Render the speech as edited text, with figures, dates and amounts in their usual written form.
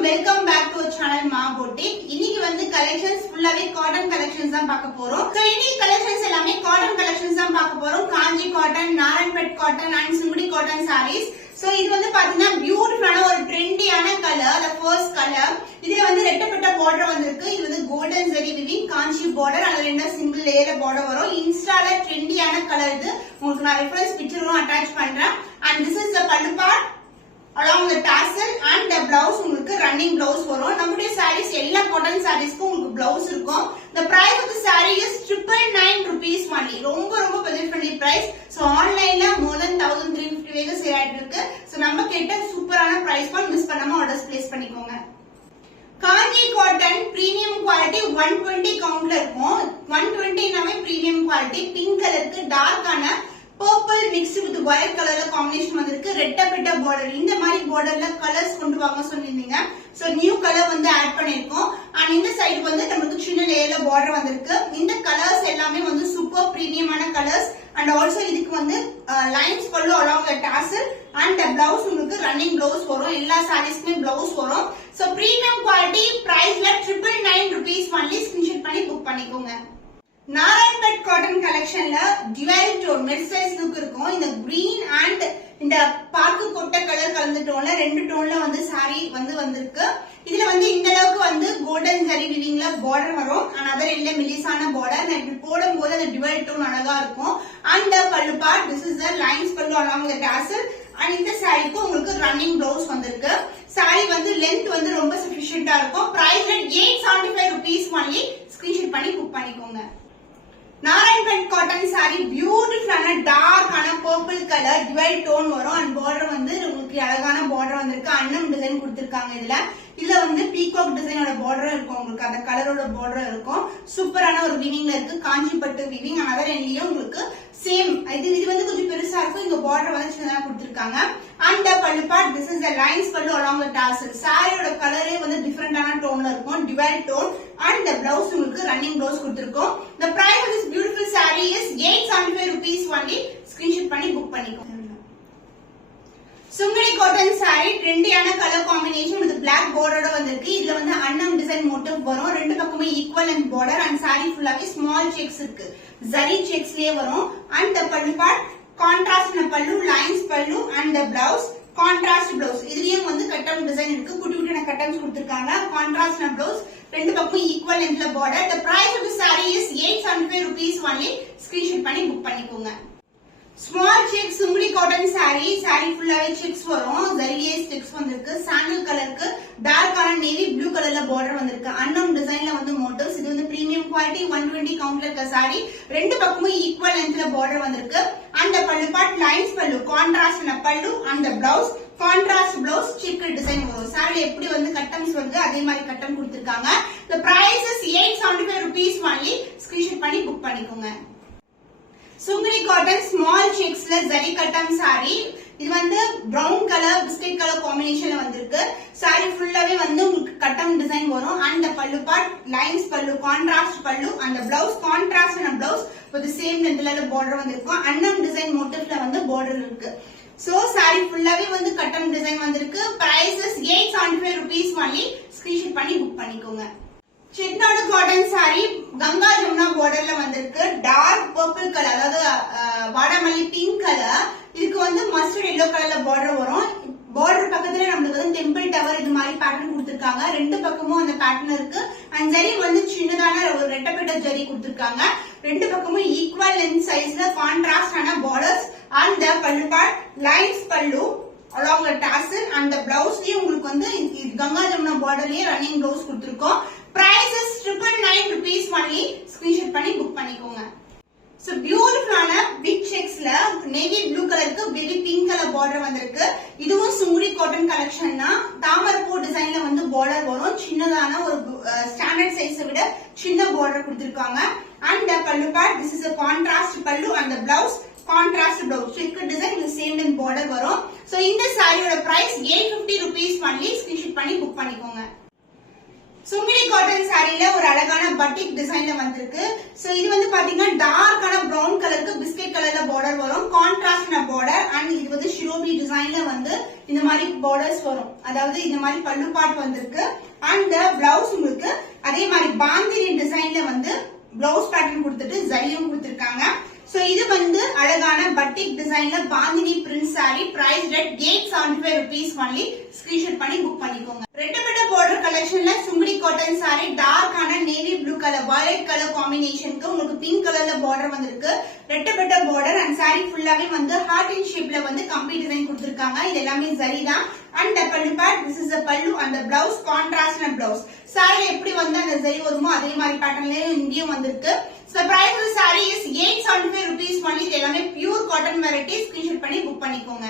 Welcome back to channel மா boutique. இன்னைக்கு வந்து கலெக்ஷன்ஸ் ஃபுல்லாவே காட்டன் கலெக்ஷன்ஸ் தான் பார்க்க போறோம். சோ இன்னைக்கு கலெக்ஷன்ஸ் எல்லாமே காட்டன் கலெக்ஷன்ஸ் தான் பார்க்க போறோம். Kanchi cotton, Narayanpet cotton and Sungudi cotton sarees. So இது வந்து பாத்தீங்கன்னா பியூட்டிஃபுல்லான ஒரு ட்ரெண்டியான கலர், ஃபர்ஸ்ட் கலர். இதுல வந்து ரெட்டப்பட்ட பார்டர் வந்திருக்கு. இது வந்து கோல்டன் ஜரி விவிங் காஞ்சி பார்டர், அதுல ரெண்டா சிங்கிள் லேயர் பார்டர் வரும். இன்ஸ்டால ட்ரெண்டியான கலர் இது. உங்களுக்கு நான் ரெஃபரன்ஸ் பிக்சரும் அட்டாச் பண்றேன். அண்ட் திஸ் இஸ் தி பல்லு part along the tassel and the blouse. உங்களுக்கு ரன்னிங் blouse வரும். நம்மளுடைய sarees எல்லா cotton sareesக்கும் உங்களுக்கு blouse இருக்கும். The price of the saree is 999 rupees only. ரொம்ப budget friendly price. So ஆன்லைன்ல more than 1350 வரைக்கும் சேல் ஆயிட்டு இருக்கு. So நம்ம கிட்ட சூப்பரான price பாயிண்ட் மிஸ் பண்ணாம ஆர்டர்ஸ் பிளேஸ் பண்ணிக்கோங்க. காஞ்சி காட்டன் பிரீமியம் குவாலிட்டி 120 கவுண்ட்ல இருக்கும். 120 நாமே பிரீமியம் குவாலிட்டி. பிங்க் கலருக்கு டார்க்கான purple mixed with white கலர்ல காம்பினேஷன் வந்திருக்கு. ரெட்டப்பட்ட border, இந்த மாதிரி borderல கலர்ஸ் கொண்டு வாங்க சொல்லிருந்தீங்க. சோ நியூ கலர் வந்து ஆட் பண்ணிருக்கோம். அண்ட் இந்த சைடு வந்து நமக்கு சின்ன லேயர்ல border வந்திருக்கு. இந்த கலர்ஸ் எல்லாமே வந்து சூப்பர் பிரீமியமான கலர்ஸ். அண்ட் ஆல்சோ இதுக்கு வந்து lines pallu along the tassel and the blouse உங்களுக்கு ரன்னிங் blouse வரும். எல்லா சாரீஸ்க்குமே blouse வரும். சோ பிரீமியம் குவாலிட்டி பிரைஸ்ல 999 rupees only. ஸ்கிரீன்ஷாட் பண்ணி புக் பண்ணிக்கோங்க. நாராயண்பேட் காட்டன் கலெக்ஷன்ல divide tone mid size look இருக்கும். இந்த கிரீன் அண்ட் இந்த பாக்கு கொட்டை கலர் கலந்த டோன்ல ரெண்டு டோன்ல வந்து சாரி வந்து வந்திருக்கு. இதுல வந்து இந்த அளவுக்கு வந்து கோல்டன் ஜரி விவிங்ல பார்டர் வரும். அதர் இல்ல மெலிசான பார்டர். நான் இப்படி போடும்போது அந்த டிவைட் டோன் அழகா இருக்கும். And pallu part, this is the lines pallu along the tassel. And இந்த சாரிக்கு உங்களுக்கு ரன்னிங் blouse வந்திருக்கு. சாரி வந்து லென்த் வந்து ரொம்ப சஃபிஷியன்ட்டா இருக்கும். Price 875 rupees only. ஸ்கிரீன்ஷாட் பண்ணி புக் பண்ணிக்கோங்க. நாராயண்பேட் காட்டன் சாரி பியூட்டிஃபுல்லான டார்க்கான பர்பிள் கலர் டிவைட் டோன் வரும். அண்ட் பார்டர் வந்து உங்களுக்கு அழகான பார்டர் வந்திருக்கு. அன்னம் டிசைன் கொடுத்திருக்காங்க. இதுல வந்து பீகாக் டிசைனோட பார்டர் இருக்கும். உங்களுக்கு அந்த கலரோட பார்டர் இருக்கும். சூப்பரான ஒரு விவிங்ல இருக்கு. காஞ்சிப்பட்டு விவிங். அதர் எண்ட்லயும் உங்களுக்கு சேம். இது வந்து கொஞ்சம் பெருசா இருக்கும். இங்க பார்டர் வந்து சின்னதா கொடுத்திருக்காங்க. And pallu part, this is the lines pallu along the tassel. சாரியோட கலரே வந்து டிஃபரெண்டான டோன்ல இருக்கும். Divide tone. And the blouse உங்களுக்கு ரன்னிங் blouse கொடுத்திருக்கோம். The price of this beautiful saree is 875 rupees only. Screenshot பண்ணி புக் பண்ணிக்கோங்க. சுங்குடி காட்டன் சாரி ட்ரெண்டியான கலர் காம்பினேஷன் வித் பிளாக் பார்டரோட வந்திருக்கு. இதுல வந்து அன்னம் டிசைன் மோட்டிவ் வரும். ரெண்டு பக்கமே equal and border. And saree ஃபுல்லாவே ஸ்மால் செக்ஸ் இருக்கு. ஜரி செக்ஸ்லயே வரும். And the pallu part contrast pallu, lines pallu and the blouse contrast blouse. இதுலயும் வந்து கட்டம் டிசைன் இருக்கு. குட்டி குட்டியான கட்டம்ஸ் கொடுத்திருக்காங்க. Contrast blouse. ரெண்டு பக்கமும் ஈக்குவல் லென்த்ல border. The price of the saree is 875 rupees only. Screenshot பண்ணி புக் பண்ணிக்கோங்க. Small checks Sungudi cotton saree. Saree ஃபுல்லாவே செக்ஸ் வரும். ஜரியே செக்ஸ் வந்திருக்கு. சாண்டல் கலருக்கு டார்க்கான நேவி ப்ளூ கலர்ல பார்டர் வந்திருக்கு. அன்னம் டிசைன்ல வந்து மோட்டிவ்ஸ். இது வந்து பிரீமியம் குவாலிட்டி 120 கவுண்ட்ல இருக்க சாரி. ரெண்டு பக்கமும் ஈக்குவல் லென்த்ல பார்டர் வந்திருக்கு. அந்த பல்லு part lines pallu, contrast pallu and blouse contrast blouse check design வரும். சாரில எப்படி வந்து கட்டம்ஸ் வருது அதே மாதிரி கட்டம் கொடுத்திருக்காங்க. The price is 875 rupees only. Screenshot பண்ணி புக் பண்ணிக்கோங்க. சுங்குடி காட்டன் ஸ்மால் செக்ஸ்ல ஜரி கட்டம் சாரி. இது வந்து பிரவுன் கலர் பிஸ்கட் கலர் காம்பினேஷன்ல வந்திருக்கு. சாரி ஃபுல்லாவே வந்து உங்களுக்கு கட்டம் டிசைன் வரும். And pallu part lines pallu, contrast pallu and blouse contrast blouse with same லென்த்ல பார்டர் வந்திருக்கும். அன்னம் டிசைன் மோட்டிவ்ல வந்து பார்டர் இருக்கு. சோ சாரி ஃபுல்லாவே வந்து கட்டம் டிசைன் வந்திருக்கு. Price 875 rupees only. ஸ்கிரீன்ஷாட் பண்ணி புக் பண்ணிக்கோங்க. செட்டிநாடு காட்டன் சாரி கங்கா ஜமுனா பார்டர்ல வந்திருக்கு. டார்க் பர்பிள் கலர், அதாவது வாடாமல்லி பிங்க் கலர். இதுக்கு வந்து மஸ்டர்ட் எல்லோ கலர்ல பார்டர் வரும். பார்டர் பக்கத்துல நம்மளுக்கு வந்து டெம்பிள் டவர் இது மாதிரி பேட்டர்ன் கொடுத்திருக்காங்க. ரெண்டு பக்கமும் அந்த பேட்டர்ன் இருக்கு. அண்ட் ஜரி வந்து சின்னதான ஒரு ரெட்டப்பட்ட ஜரி கொடுத்திருக்காங்க. ரெண்டு பக்கமும் ஈக்குவல் லென்த் சைஸ்ல கான்ட்ராஸ்டான borders. And pallu part lines pallu along the tassel and the blouse உங்களுக்கு வந்து கங்கா ஜமுனா பார்டர்லயே ரன்னிங் blouse கொடுத்திருக்கோம். Price is 999 rupees only. Screenshot பண்ணி புக் பண்ணிக்கோங்க. சோ பியூட்டிஃபுல்லான பிக் செக்ஸ்ல நேவி ப்ளூ கலருக்கு பேபி பிங்க் கலர் பார்டர் வந்திருக்கு. இதுவும் சுங்குடி காட்டன் கலெக்ஷன் தான். தாமரைப்பூ டிசைன்ல வந்து பார்டர் வரும். சின்னதான ஒரு ஸ்டாண்டர்ட் சைஸை விட சின்ன பார்டர் கொடுத்திருக்காங்க. And pallu part, this is a contrast பல்லு and the blouse contrast blouse check design இந்த சேம் லென்த் பார்டர் வரும். சோ இந்த சாரியோட பிரைஸ் 850 rupees only. ஸ்கிரீன்ஷாட் பண்ணி புக் பண்ணிக்கோங்க. சுங்கிடி காட்டன் சாரில ஒரு அழகான பட்டிக் டிசைன்ல வந்திருக்கு. சோ இது வந்து பாத்தீங்கன்னா டார்க்கான பிரவுன் கலருக்கு பிஸ்கட் கலர்ல பார்டர் வரும், கான்ட்ராஸ்டான பார்டர். அண்ட் இது வந்து ஷிரோபி டிசைன்ல வந்து இந்த மாதிரி பார்டர்ஸ் வரும், அதாவது இந்த மாதிரி பல்லு பார்ட் வந்திருக்கு. அண்ட் பிளவுஸ் உங்களுக்கு அதே மாதிரி பாந்தினி டிசைன்ல வந்து பிளவுஸ் பேட்டர்ன் கொடுத்துட்டு ஜரியும் கொடுத்திருக்காங்க. சோ இது வந்து அழகான பட்டிக் டிசைன்ல bandhani print saree. Price rate 875 rupees only. Screenshot பண்ணி புக் பண்ணிக்கோங்க. ரெட்டப்பட்ட பார்டர் கலெக்ஷன்ல சுங்குடி காட்டன் சாரி டார்க்கான navy blue colour violet colour காம்பினேஷனுக்கு உங்களுக்கு பிங்க் கலர்ல பார்டர் வந்திருக்கு. ரெட்டப்பட்ட பார்டர் அண்ட் சாரி ஃபுல்லாவே வந்து ஹார்ட் இன் ஷேப்ல வந்து கம்ப்ளீட் டிசைன் கொடுத்திருக்காங்க. இது எல்லாமே ஜரி தான். And pallu part, this is a பல்லு and the blouse contrast blouse. Sorry எப்படி வந்து அந்த ஜரி வருமோ அதே மாதிரி பேட்டர்ன்லயே இங்கேயும் வந்திருக்கு. So price of the saree is 875 rupees only. இது எல்லாமே பியூர் காட்டன் வெரைட்டி. ஸ்கிரீன்ஷாட் பண்ணி புக் பண்ணிக்கோங்க.